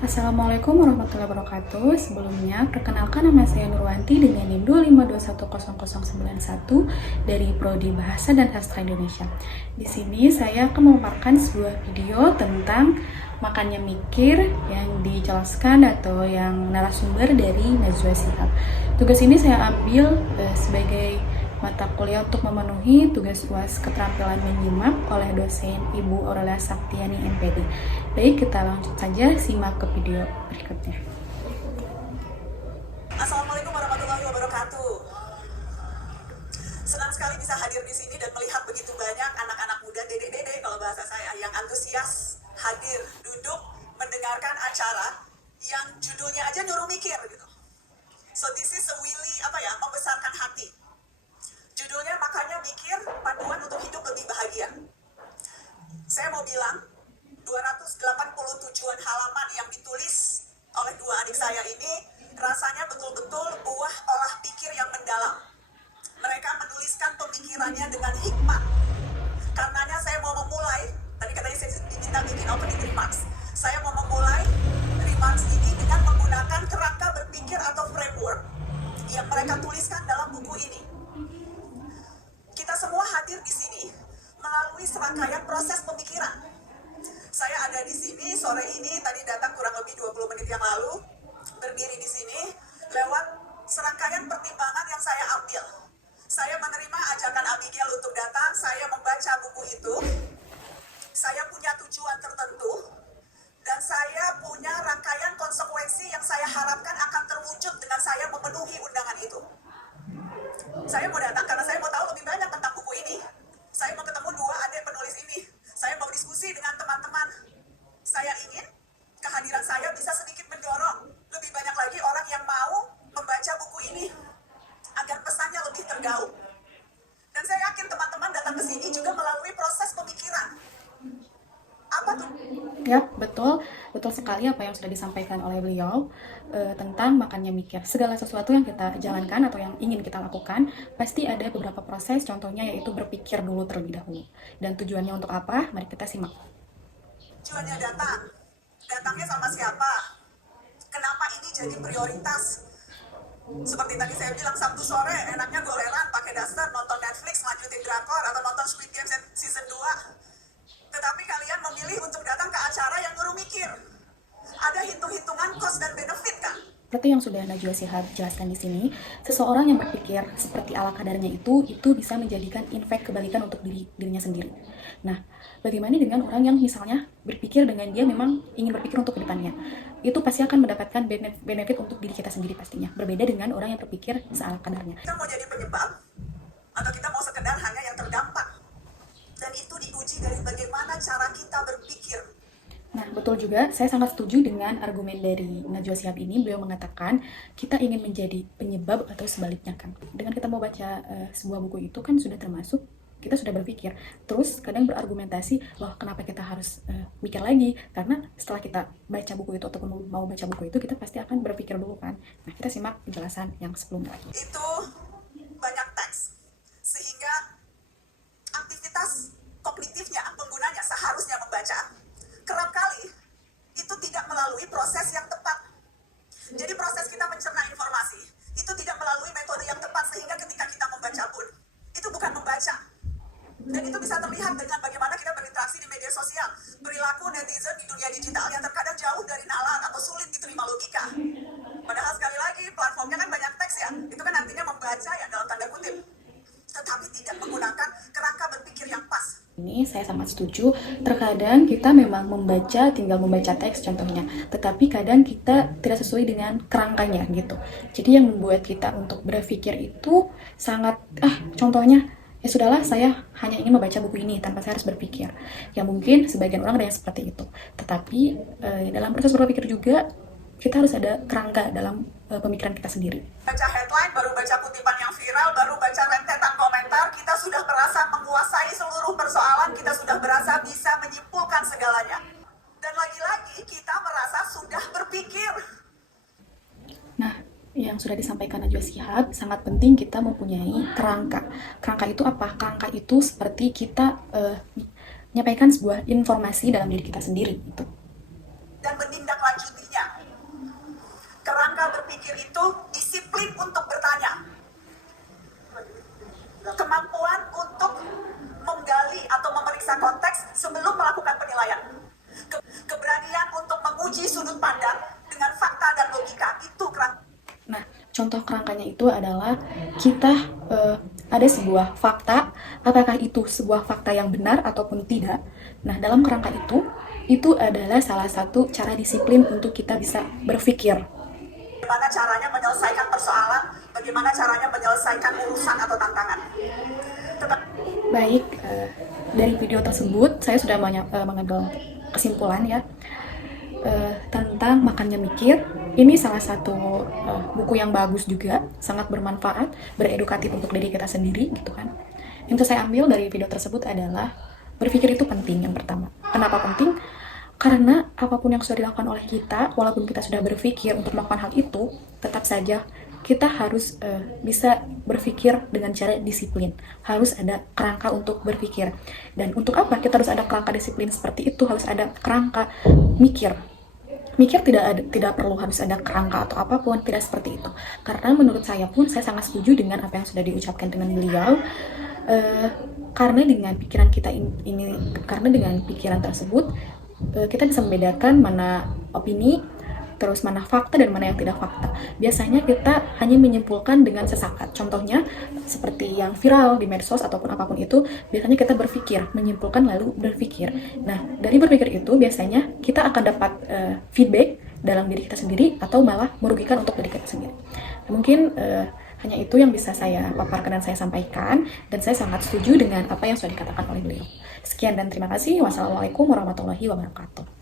Assalamualaikum warahmatullahi wabarakatuh. Sebelumnya, perkenalkan nama saya Nurwanti dengan NIM 252100091 dari Prodi Bahasa dan Sastra Indonesia. Di sini saya akan memaparkan sebuah video tentang makannya mikir yang dijelaskan atau yang narasumber dari Najwa Shihab. Tugas ini saya ambil sebagai mata kuliah untuk memenuhi tugas UAS keterampilan menyimak oleh dosen Ibu Aurelia Saktiani MPD. Baik, kita lanjut saja simak ke video berikutnya. Assalamualaikum warahmatullahi wabarakatuh. Senang sekali bisa hadir di sini dan melihat begitu banyak anak-anak muda, dede-dede kalau bahasa saya, yang antusias hadir, duduk, mendengarkan acara yang judulnya aja nyuruh mikir gitu. So this is a really membesarkan hati. Judulnya makanya mikir, panduan untuk hidup lebih bahagia. Saya mau bilang 287 halaman yang ditulis oleh dua adik saya ini rasanya betul-betul buah olah pikir yang mendalam. Mereka menuliskan pemikirannya dengan hikmat. Karenanya saya mau memulai, tadi katanya saya diminta bikin opening remarks. Saya mau memulai remarks ini dengan menggunakan kerangka berpikir atau framework yang mereka tuliskan dalam buku ini. Kita semua hadir di sini melalui serangkaian proses pemikiran. Saya ada di sini sore ini, tadi datang kurang lebih 20 menit yang lalu, berdiri di sini lewat serangkaian pertimbangan yang saya ambil. Saya menerima ajakan Abigail untuk datang, saya membaca buku itu, saya punya tujuan tertentu, dan saya punya rangkaian konsekuensi yang saya harapkan akan terwujud dengan saya memenuhi undangan itu. Saya mau datang karena saya mau tahu lebih banyak tentang buku ini. Saya mau ketemu dua adik penulis ini. Saya mau diskusi dengan teman-teman. Saya ingin kehadiran saya bisa sedikit mendorong lebih banyak lagi orang yang mau membaca buku ini agar pesannya lebih tergaung. Dan saya yakin teman-teman datang ke sini juga melalui proses pemikiran. Apa tuh? Ya, betul sekali apa yang sudah disampaikan oleh beliau tentang makannya mikir. Segala sesuatu yang kita jalankan atau yang ingin kita lakukan, pasti ada beberapa proses, contohnya yaitu berpikir dulu terlebih dahulu. Dan tujuannya untuk apa? Mari kita simak. Tujuannya datangnya sama siapa? Kenapa ini jadi prioritas? Seperti tadi saya bilang, Sabtu sore enaknya goleran, pakai daster, nonton Netflix, lanjutin drakor, atau nonton Squid Game season 2. Tetapi kalian memilih untuk datang ke acara yang nyuruh mikir. Ada hitung-hitungan cost dan benefit kan? Seperti yang sudah Najwa Shihab jelaskan di sini, seseorang yang berpikir seperti ala kadarnya itu bisa menjadikan efek kebalikan untuk dirinya sendiri. Nah, bagaimana dengan orang yang misalnya berpikir dengan dia memang ingin berpikir untuk kedepannya? Itu pasti akan mendapatkan benefit untuk diri kita sendiri pastinya. Berbeda dengan orang yang berpikir seala kadarnya. Kita mau jadi penyebab, atau kita mau sekedar hanya yang terdampak? Dan itu diuji dari bagaimana cara kita berpikir. Nah, betul juga, saya sangat setuju dengan argumen dari Najwa Shihab ini. Beliau mengatakan kita ingin menjadi penyebab atau sebaliknya kan. Dengan kita mau baca sebuah buku itu kan sudah termasuk kita sudah berpikir. Terus kadang berargumentasi, loh kenapa kita harus mikir lagi? Karena setelah kita baca buku itu ataupun mau baca buku itu, kita pasti akan berpikir dulu kan. Nah, kita simak penjelasan yang sebelumnya lagi. Itu banyak teks, sehingga aktivitas kognitifnya, penggunanya seharusnya membaca. Kerap kali itu tidak melalui proses yang tepat. Jadi proses kita mencerna informasi itu tidak melalui metode yang tepat, sehingga ketika kita membaca pun itu bukan membaca. Dan itu bisa terlihat dengan bagaimana kita berinteraksi di media sosial. Perilaku netizen di dunia digital yang terkadang jauh dari nalar atau sulit diterima logika. Padahal sekali lagi platformnya kan banyak teks ya. Itu kan artinya membaca ya dalam tanda kutip. Tetapi tidak menggunakan kerangka berpikir yang pas. Ini saya sangat setuju. Terkadang kita memang tinggal membaca teks contohnya, tetapi kadang kita tidak sesuai dengan kerangkanya gitu. Jadi yang membuat kita untuk berpikir itu sangat contohnya, ya sudahlah, saya hanya ingin membaca buku ini tanpa saya harus berpikir. Ya mungkin sebagian orang ada yang seperti itu. Tetapi dalam proses berpikir juga kita harus ada kerangka dalam pemikiran kita sendiri. Baca headline, baru baca kutipan yang viral, baru baca rentetan komentar, kita sudah merasa menguasai seluruh persoalan, kita sudah merasa bisa menyimpulkan segalanya. Dan lagi-lagi kita merasa sudah berpikir. Nah, yang sudah disampaikan Najwa Shihab, sangat penting kita mempunyai kerangka. Kerangka itu apa? Kerangka itu seperti kita menyampaikan sebuah informasi dalam diri kita sendiri. Itu. Dan menindaklanjutinya menguji sudut pandang dengan fakta dan logika. Itu kerangka. Nah, contoh kerangkanya itu adalah kita ada sebuah fakta, apakah itu sebuah fakta yang benar ataupun tidak. Nah, dalam kerangka itu adalah salah satu cara disiplin untuk kita bisa berpikir. Bagaimana caranya menyelesaikan persoalan, bagaimana caranya menyelesaikan urusan atau tantangan. Baik, dari video tersebut saya sudah mengambil kesimpulan ya tentang Makannya Mikir. Ini salah satu buku yang bagus juga, sangat bermanfaat, beredukatif untuk diri kita sendiri gitu kan. Yang saya ambil dari video tersebut adalah berpikir itu penting yang pertama. Kenapa penting? Karena apapun yang sudah dilakukan oleh kita, walaupun kita sudah berpikir untuk melakukan hal itu, tetap saja kita harus bisa berpikir dengan cara disiplin. Harus ada kerangka untuk berpikir. Dan untuk apa kita harus ada kerangka disiplin seperti itu? Harus ada kerangka mikir. Mikir tidak perlu harus ada kerangka atau apapun, tidak seperti itu. Karena menurut saya pun, saya sangat setuju dengan apa yang sudah diucapkan dengan beliau. Karena dengan pikiran kita ini, karena dengan pikiran tersebut, kita bisa membedakan mana opini, terus mana fakta dan mana yang tidak fakta. Biasanya kita hanya menyimpulkan dengan sesaat. Contohnya seperti yang viral di medsos ataupun apapun itu, biasanya kita berpikir, menyimpulkan lalu berpikir. Nah, dari berpikir itu biasanya kita akan dapat feedback dalam diri kita sendiri atau malah merugikan untuk diri kita sendiri. Mungkin hanya itu yang bisa saya paparkan dan saya sampaikan, dan saya sangat setuju dengan apa yang sudah dikatakan oleh beliau. Sekian dan terima kasih. Wassalamualaikum warahmatullahi wabarakatuh.